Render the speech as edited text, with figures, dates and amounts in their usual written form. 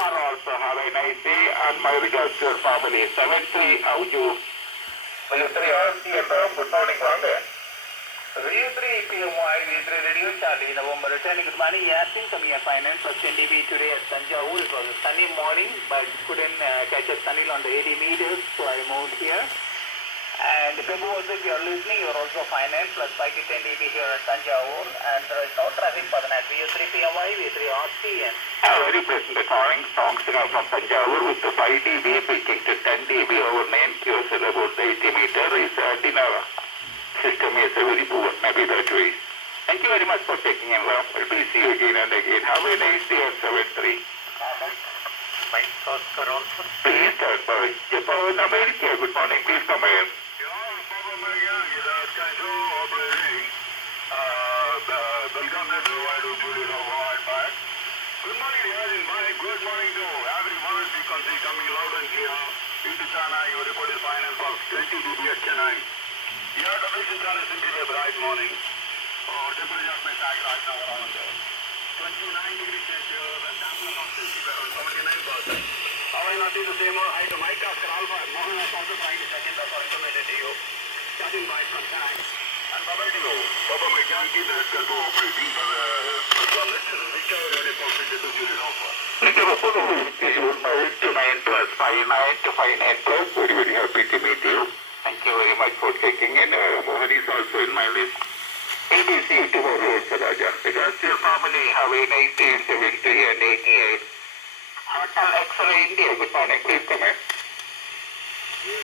tomorrow also. Have a nice day and my regards to your family. 7-3, how you? V3 good morning, Wanda. V3 PMY, V3 Radio Charlie, November returning. Good morning, Yasin, coming at finance. First NDB today at Tanjavur. It was a sunny morning, but couldn't catch a sunny on the 80 meters, so I moved here. And Pebu also, if you are listening, you are also finance plus 5 to 10 dB here at Tanjavur. And there is no traffic for the night. V3 PMY, V3 RT. And very pleasant morning. Strong signal from Tanjavur with the 5 dB peaking to 10 dB over 9 QS about 80 meter. Is dinner system is very poor, maybe that way. Thank you very much for taking in. We'll be see you again and again. Have a nice day at 7-3. Please start by Japan, America. Good morning. Please come in. Good morning, Mike. Good morning to everyone. You can see coming loud and clear into Chennai. Your report is final for 20 dB at Chennai. Here, the mission channel is simply a bright morning. Temperature may tag right now around 29 degrees Celsius and dampness of around 79%. However, not the same height of Mike Oscar Alpha. Mohan has also trying to second that for information to you. Starting by some time. And bye-bye to you. Bye-bye, my Yankee. Let's get to operating for the Regenerative to unit offer. To 9 plus 59 to 59 plus. Very, very happy to meet you. Thank you very much for taking in. Mohan is also in my list. ABC tomorrow, Raja. Regards to your family. Have a nice day. 73 and 88. Hotel X-ray India. Good morning. Please come in.